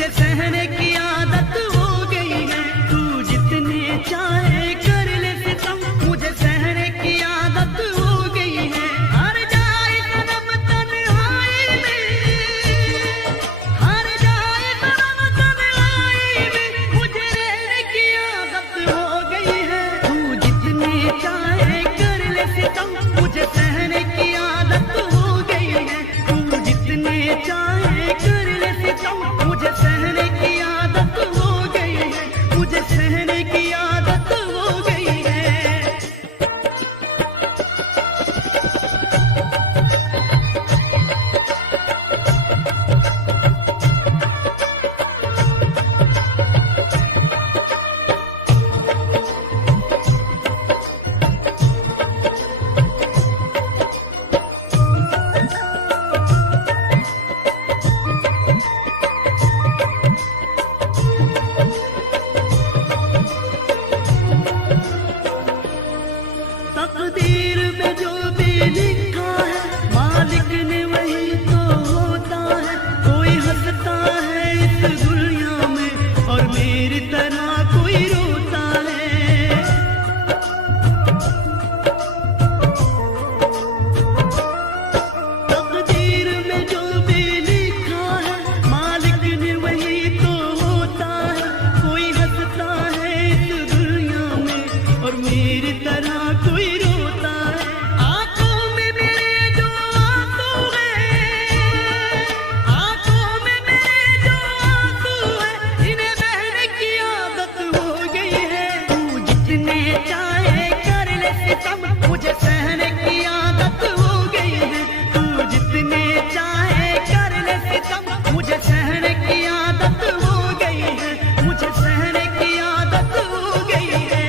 मुझे सहने की आदत हो गई है। तू जितने चाहे कर ले सितम, मुझे सहने की आदत हो गई है। हर जाए सनम तन्हाई में, हर जाए सनम तन्हाई में, मुझे रहने की आदत हो गई है। तू जितने चाहे कर ले सितम, मुझे सहने की आदत हो गई है। तू जितने चाहे कर ले सितम, मुझे सहने की आदत हो गई है। मुझे सहने की आदत हो गई है। तकदीर में जो भी लिखा है, मालिक ने वही तो होता है। कोई हंसता है इस दुनिया में, और मेरी तरह कोई रोता है। तकदीर में जो भी लिखा है, मालिक ने वही तो होता है। कोई हंसता है इस दुनिया में, और मेरी तरह कोई रोता है। आंखों में मेरे जो आंसू हैं, आंखों में मेरे जो आंसू हैं, इन्हें बहने की आदत हो गई है। तू जितने चाहे कर ले सितम, मुझे सहने की आदत हो गई है। तू जितने चाहे कर ले सितम, मुझे सहने की आदत हो गई है। मुझे सहने की आदत हो गई है।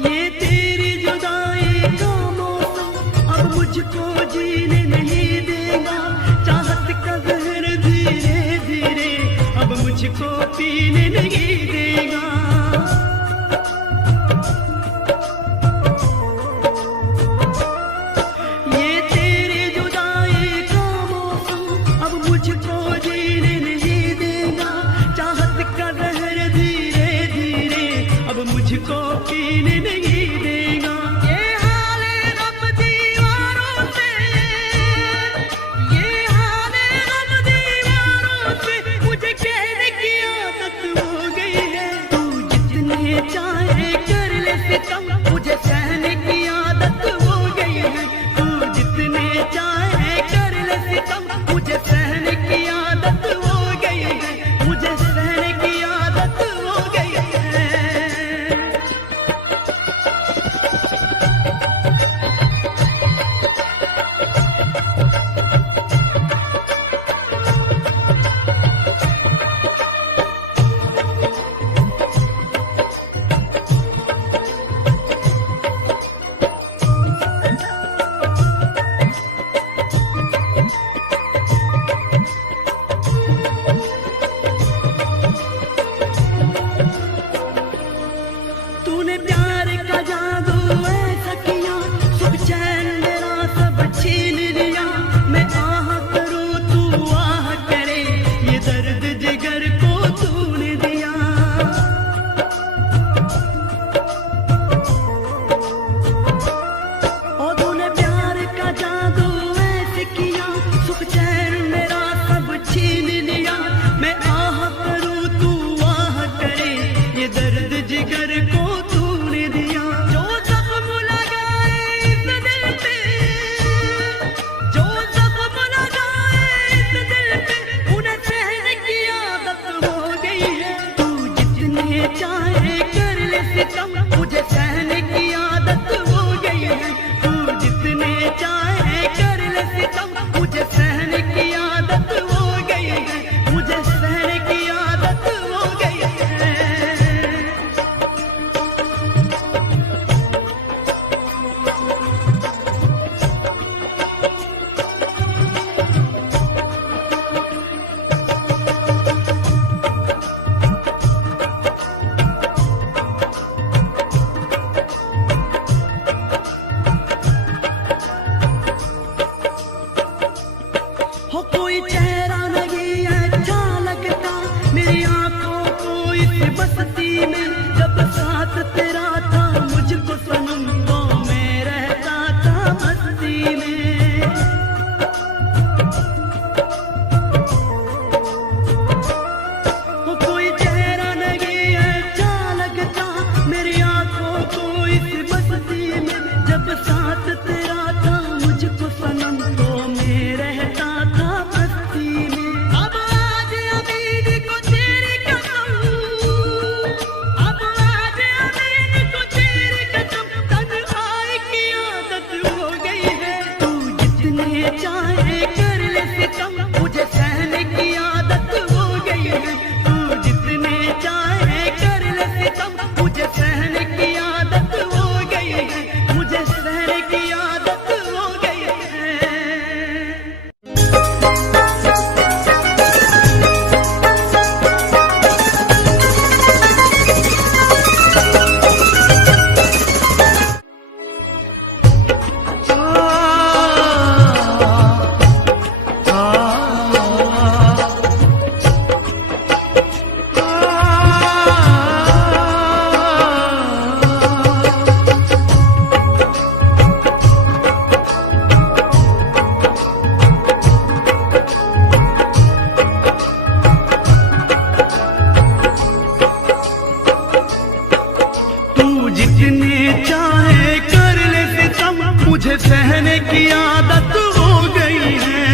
ये तेरी जुदाई का मौसम अब मुझको जीने नहीं देगा। चाहत का जहर धीरे धीरे अब मुझको पीने नहीं देगा। ये तेरी जुदाई का मौसम अब मुझको जीने नहीं देगा। चाहत का जहर धीरे धीरे अब मुझको पीने नहीं देगा। ये हाल है गम दीवारों से, ये हाल है गम दीवारों से, मुझे कहने की आदत हो गई है। तू जितने चाहे कर ले सितम, मुझे सहने की आदत हो गई है। तू जितने चाहे कर ले सितम, मुझे सहने की आदत हो गई है। मुझे सहने की आदत हो गई है। जितने चाहे कर ले सितम, मुझे सहने की आदत हो गई है।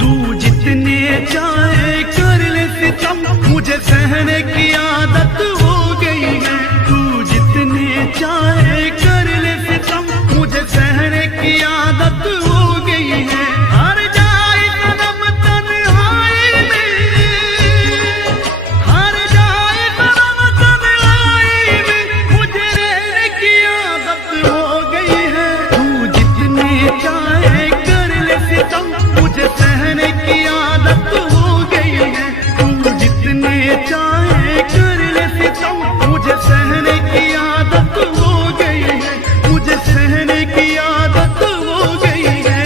तू जितने चाहे कर ले सितम, मुझे सहने की आदत हो गई है। तू जितने चाहे कर ले सितम, मुझे सहने की आदत हो गई है। हर जाए सनम तन्हाई में, हर जाए सनम तन्हाई में, मुझे रहने की आदत हो गई है। तू जितने चाहे कर ले सितम, मुझे सहने की आदत हो गई है। तू जितने चाहे कर ले सितम, मुझे सहने की आदत हो गई है। मुझे सहने की आदत हो गई है।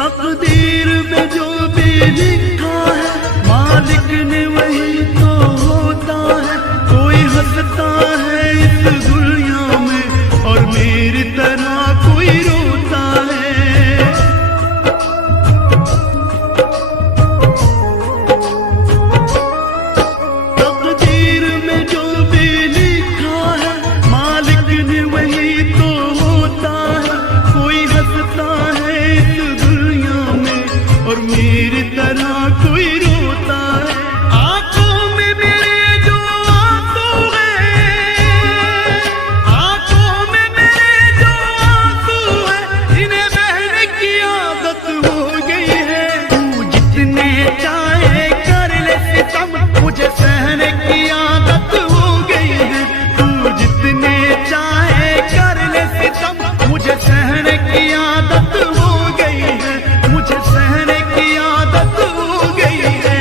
तकदीर में जो भी लिखा है, मालिक ने वही तो होता है। कोई हंसता है इस दुनिया में, और मेरी तरह कोई रोता है। तकदीर में जो भी लिखा है, मालिक ने वही तो होता है। कोई हंसता है इस दुनिया में, और मेरी तरह कोई रोता है। आंखों में मेरे जो आंसू हैं, आंखों में मेरे जो आंसू हैं, इन्हें बहने की आदत हो गई है। तू जितने चाहे कर ले सितम, मुझे सहने की आदत हो गई है। तू जितने चाहे कर ले सितम, मुझे सहने की आदत हो गई है। मुझे सहने की आदत हो गई है।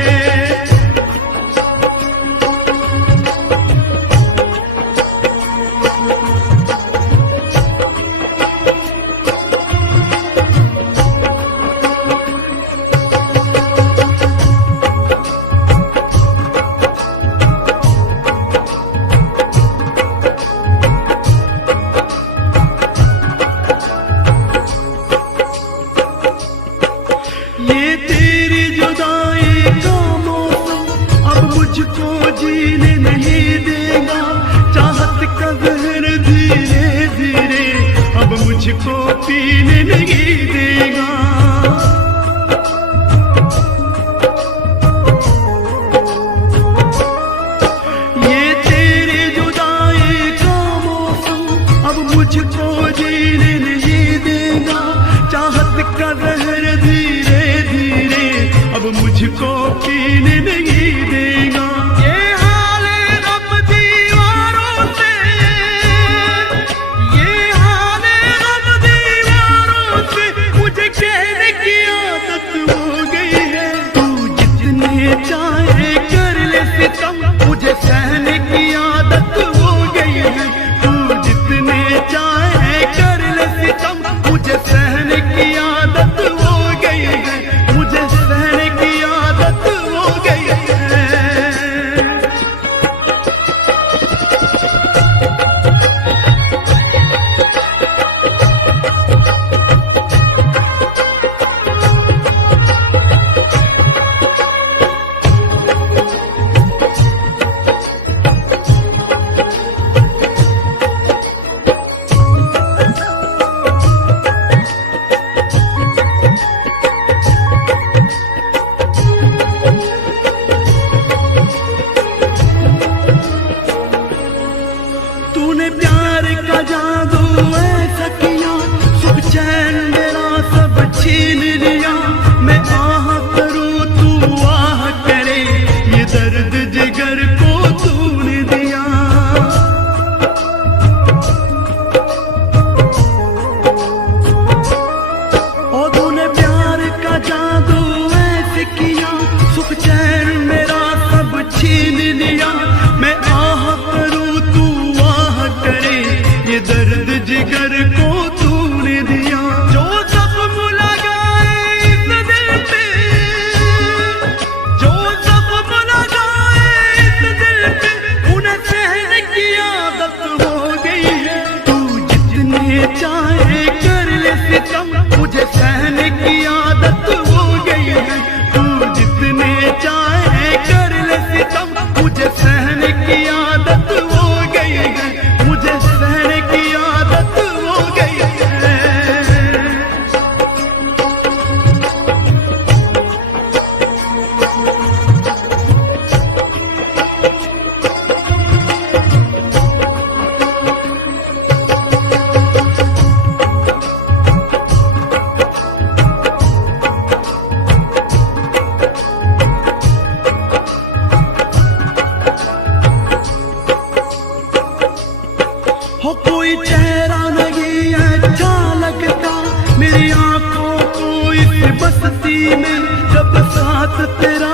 ये तेरी जुदाई का मौसम अब मुझको जीने नहीं देगा। चाहत का जहर धीरे धीरे अब मुझको पीने नहीं देगा। ये तेरी जुदाई का मौसम अब मुझको जीने नहीं देगा। चाहत का जहर धीरे धीरे अब मुझको पीने नहीं देगा। ये हाल है गम दीवारों से, ये हाल है गम दीवारों से, मुझे कहने की आदत हो गई है। तू जितने चाहे कर ले सितम, मुझे सहने की आदत हो गई है। तू जितने चाहे कर ले सितम, मुझे सहने की आदत हो गई है। मुझे सहने की आदत हो गई है। तूने प्यार का जादू ऐसा किया, सुख चैन मेरा सब छीन लिया। मैं आह करूं तू आह करे, ये दर्द जिगर को तूने दिया। और तूने प्यार मस्ती में जब साथ तेरा